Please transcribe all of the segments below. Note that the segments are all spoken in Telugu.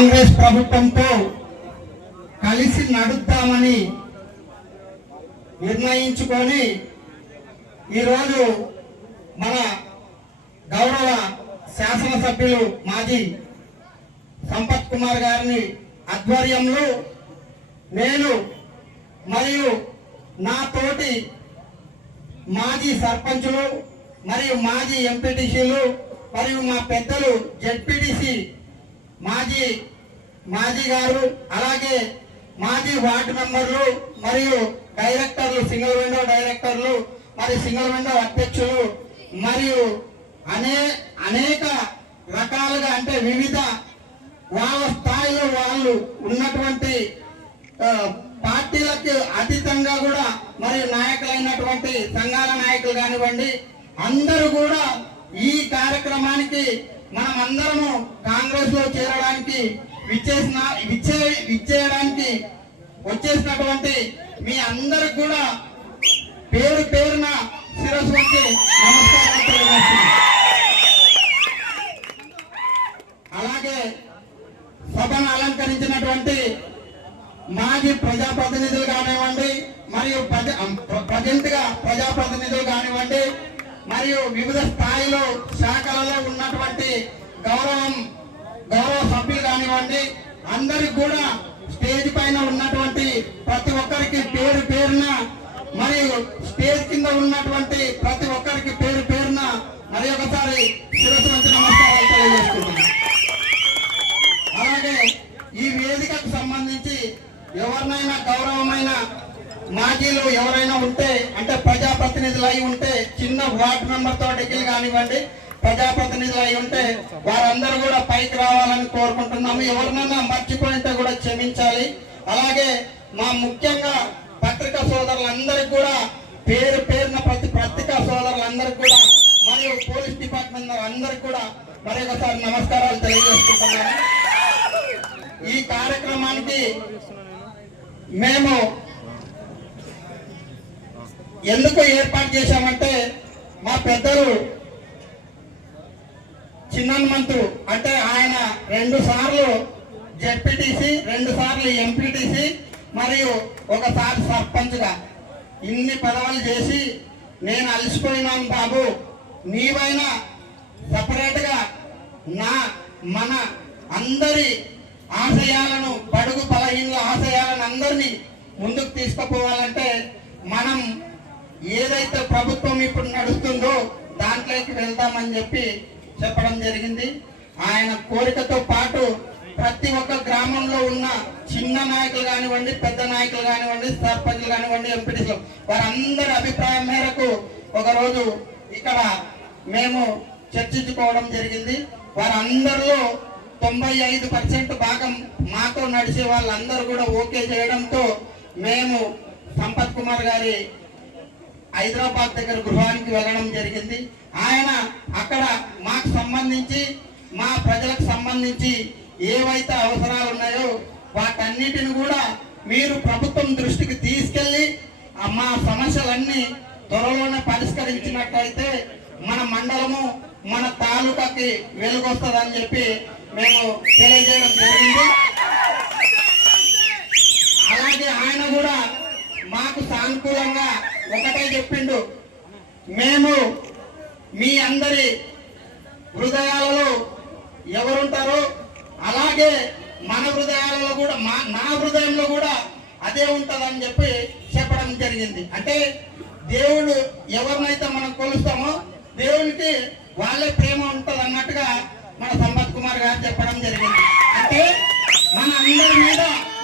కాంగ్రెస్ ప్రభుత్వంతో కలిసి నడుద్దామని నిర్ణయించుకొని ఈరోజు మన గౌరవ శాసనసభ్యులు మాజీ సంపత్ కుమార్ గారిని ఆధ్వర్యంలో నేను మరియు నా తోటి మాజీ సర్పంచులు మరియు మాజీ ఎంపీటీసీలు మరియు మా పెద్దలు జెడ్పీటీసీ మాజీ మాజీ గారు అలాగే మాజీ వార్డు మెంబర్లు మరియు డైరెక్టర్లు సింగిల్ విండో డైరెక్టర్లు మరి సింగిల్ విండో అధ్యక్షులు మరియు అనే అనేక రకాలుగా అంటే వివిధ వాళ్ళ స్థాయిలో వాళ్ళు ఉన్నటువంటి పార్టీలకు అతీతంగా కూడా మరియు నాయకులైనటువంటి సంఘాల నాయకులు కానివ్వండి అందరూ కూడా ఈ కార్యక్రమానికి మనం అందరము కాంగ్రెస్లో చేరడానికి విచ్చేసిన విచ్చే విచ్చేయడానికి వచ్చేసినటువంటి మీ అందరికి కూడా పేరు పేరున శిరస్సు వచ్చి నమస్కారం తెలియజేస్తున్నాను. అలాగే సభను అలంకరించినటువంటి మాజీ ప్రజాప్రతినిధులు కానివ్వండి మరియు ప్రజ ప్రజెంట్గా ప్రజాప్రతినిధులు కానివ్వండి మరియు వివిధ స్థాయిలో శాఖలలో ఉన్నటువంటి గౌరవం గౌరవ సభ్యులు కానివ్వండి అందరికి కూడా స్టేజ్ పైన ఉన్నటువంటి ప్రతి ఒక్కరికి పేరు పేరున మరియు స్టేజ్ కింద ఉన్నటువంటి ప్రతి ఒక్కరికి పేరు పేరున మరి ఒకసారి శిరస్సు వంచి నమస్కారాలు తెలియజేసుకుంటున్నాను. అలాగే ఈ వేదికకు సంబంధించి ఎవరినైనా గౌరవమైన మాజీలు ఎవరైనా ఉంటే అంటే ప్రజాప్రతినిధులు అయి ఉంటే చిన్న వార్డు మెంబర్తో డిగ్రీ కానివ్వండి ప్రజాప్రతినిధులు అయి ఉంటే వారందరూ కూడా పైకి రావాలని కోరుకుంటున్నాము. ఎవరినైనా మర్చిపోయింటే కూడా క్షమించాలి. అలాగే మా ముఖ్యంగా పత్రికా సోదరులందరికీ కూడా పేరు పేరున ప్రతి పత్రికా సోదరులందరికీ కూడా మరియు పోలీస్ డిపార్ట్మెంట్ అందరికీ కూడా మరి ఒకసారి నమస్కారాలు తెలియజేసుకుంటున్నాను. ఈ కార్యక్రమానికి మేము ఎందుకు ఏర్పాటు చేశామంటే మా పెద్దలు చిన్నమంతు అంటే ఆయన రెండు సార్లు జెడ్పీటీసీ రెండు సార్లు ఎంపీటీసీ మరియు ఒకసారి సర్పంచ్గా. ఇన్ని పదవులు చేసి నేను అలసిపోయినాను బాబు. నీవైనా సపరేట్గా నా మన అందరి ఆశయాలను బడుగు బలహీనల ఆశయాలను అందరినీ ముందుకు తీసుకుపోవాలంటే మనం ఏదైతే ప్రభుత్వం ఇప్పుడు నడుస్తుందో దాంట్లోకి వెళ్దామని చెప్పి చెప్పడం జరిగింది. ఆయన కోరికతో పాటు ప్రతి ఒక్క గ్రామంలో ఉన్న చిన్న నాయకులు కానివ్వండి పెద్ద నాయకులు కానివ్వండి సర్పంచ్లు కానివ్వండి ఎంపీటీసీలు వారందరి అభిప్రాయం మేరకు ఒకరోజు ఇక్కడ మేము చర్చించుకోవడం జరిగింది. వారందరిలో తొంభై ఐదు పర్సెంట్ భాగం మాతో నడిచే వాళ్ళందరూ కూడా ఓకే చేయడంతో మేము సంపత్ కుమార్ గారి హైదరాబాద్ దగ్గర గృహానికి వెళ్ళడం జరిగింది. ఆయన అక్కడ మాకు సంబంధించి మా ప్రజలకు సంబంధించి ఏవైతే అవసరాలు ఉన్నాయో వాటన్నిటిని కూడా మీరు ప్రభుత్వం దృష్టికి తీసుకెళ్ళి మా సమస్యలన్నీ త్వరలోనే పరిష్కరించినట్లయితే మన మండలము మన తాలూకాకి వెలుగొస్తుందని చెప్పి మేము తెలియజేయడం జరిగింది. అలాగే ఆయన కూడా మాకు సానుకూలంగా ఒకటే చెప్పిండు. మేము మీ అందరి హృదయాలలో ఎవరుంటారో అలాగే మన హృదయాలలో కూడా మా నా హృదయంలో కూడా అదే ఉంటుందని చెప్పి చెప్పడం జరిగింది. అంటే దేవుడు ఎవరినైతే మనం కొలుస్తామో దేవునికి వాళ్ళే ప్రేమ ఉంటుంది అన్నట్టుగా మన సంపత్ కుమార్ గారు చెప్పడం జరిగింది. అంటే మన అందరి మీద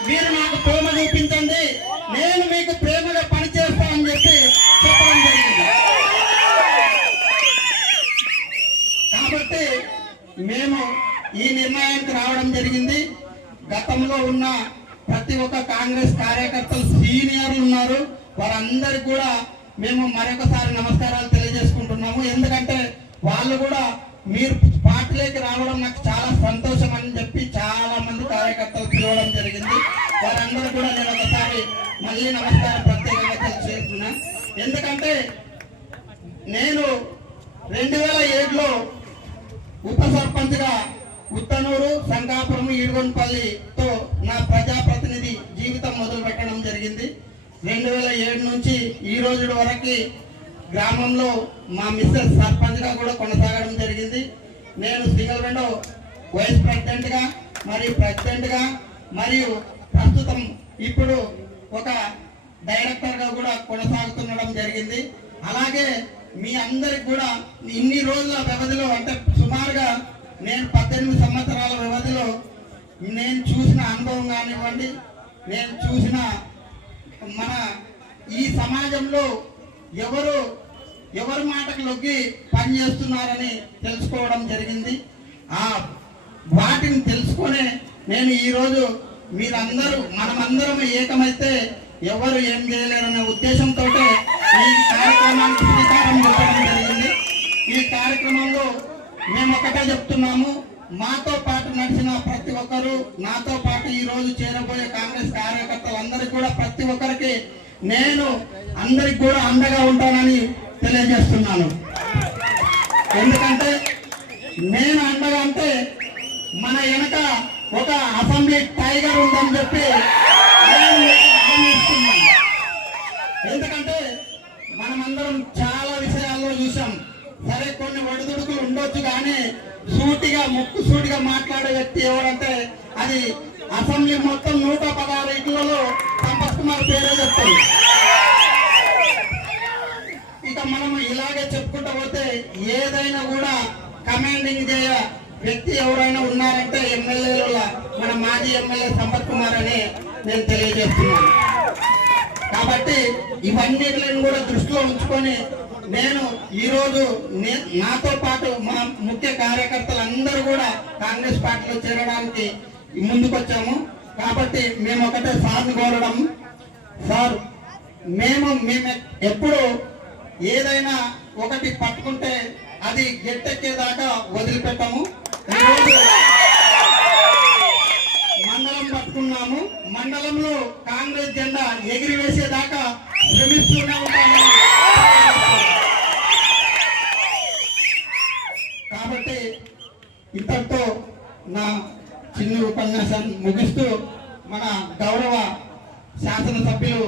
మీరు నాకు ప్రేమ చూపించండి నేను మీకు ప్రేమ పనిచేస్తానని చెప్పి చెప్పడం జరిగింది కాబట్టి మేము ఈ నిర్ణయానికి రావడం జరిగింది. గతంలో ఉన్న ప్రతి ఒక్క కాంగ్రెస్ కార్యకర్తలు సీనియర్లు ఉన్నారు. వారందరికి కూడా మేము మరొకసారి నమస్కారాలు తెలియజేసుకుంటున్నాము. ఎందుకంటే వాళ్ళు కూడా మీరు పార్టీలోకి రావడం నాకు చాలా సంతోషం అని చెప్పి చాలా మంది కార్యకర్తలు పిలవడం జరిగింది. వారందరూ కూడా నేను ఒకసారి మళ్ళీ నమస్కారం ప్రత్యేకంగా తెలియజేస్తున్నా. ఎందుకంటే నేను రెండు వేల ఏడులో ఉప సర్పంచ్గా ఉత్తనూరు సంగాపురం ఈడుగొండపల్లితో నా ప్రజాప్రతినిధి జీవితం మొదలు పెట్టడం జరిగింది. రెండు వేల ఏడు నుంచి ఈ రోజు వరకు గ్రామంలో మా మిస్సెస్ సర్పంచ్గా కూడా కొనసాగడం జరిగింది. నేను సింగల్ విండో వైస్ ప్రెసిడెంట్గా మరియు ప్రెసిడెంట్గా మరియు ప్రస్తుతం ఇప్పుడు ఒక డైరెక్టర్గా కూడా కొనసాగుతుండడం జరిగింది. అలాగే మీ అందరికి కూడా ఇన్ని రోజుల వ్యవధిలో అంటే సుమారుగా నేను పద్దెనిమిది సంవత్సరాల వ్యవధిలో నేను చూసిన అనుభవం కానివ్వండి నేను చూసిన మన ఈ సమాజంలో ఎవరు ఎవరి మాటకు లొగ్గి పనిచేస్తున్నారని తెలుసుకోవడం జరిగింది. ఆ వాటిని తెలుసుకునే నేను ఈరోజు మీరందరూ మనమందరం ఏకమైతే ఎవరు ఏం చేయలేరనే ఉద్దేశంతో ఈ కార్యక్రమానికి శ్రీకారం జరిగింది. ఈ కార్యక్రమంలో మేము ఒకటే చెప్తున్నాము మాతో పాటు నడిచిన ప్రతి ఒక్కరు నాతో పాటు ఈ రోజు చేరబోయే కాంగ్రెస్ కార్యకర్తలందరికీ కూడా ప్రతి ఒక్కరికి నేను అందరికి కూడా అండగా ఉంటానని తెలియజేస్తున్నాను. ఎందుకంటే నేను అండగా అంటే మన వెనక ఒక అసెంబ్లీ టైగర్ ఉందని చెప్పి నేను మీకు హామీ ఇస్తున్నాను. ఎందుకంటే మనమందరం చాలా విషయాల్లో చూసాం సరే కొన్ని ఒడిదుడుకులు ఉండొచ్చు కానీ సూటిగా ముక్కు సూటిగా మాట్లాడే వ్యక్తి ఎవరంటే అది అసెంబ్లీ మొత్తం నూట పదహారు ఇళ్ళలో సంపత్ కుమార్ పేరే చెప్తారు. ఇక మనం ఇలాగే చెప్పుకుంటూ పోతే ఏదైనా కూడా కమాండింగ్ చేయ వ్యక్తి ఎవరైనా ఉన్నారంటే ఎమ్మెల్యేల మన మాజీ ఎమ్మెల్యే సంపత్ కుమార్ అని నేను తెలియజేస్తున్నాను. కాబట్టి ఇవన్నిటిని కూడా దృష్టిలో ఉంచుకొని నేను ఈరోజు నాతో పాటు మా ముఖ్య కార్యకర్తలందరూ కూడా కాంగ్రెస్ పార్టీలో చేరడానికి ముందుకొచ్చాము. కాబట్టి మేము ఒకటే సార్ని కోరడం. సార్ మేము మేము ఎప్పుడు ఏదైనా ఒకటి పట్టుకుంటే అది గెట్టెక్కేదాకా వదిలిపెట్టము. మండలం పట్టుకున్నాము. మండలంలో కాంగ్రెస్ జెండా ఎగిరివేసేదాకా శ్రమిస్తూనే ఉంటాము కాబట్టి ఇంతటితో నా చిన్న ఉపన్యాసాన్ని ముగిస్తూ మన గౌరవ శాసనసభ్యులు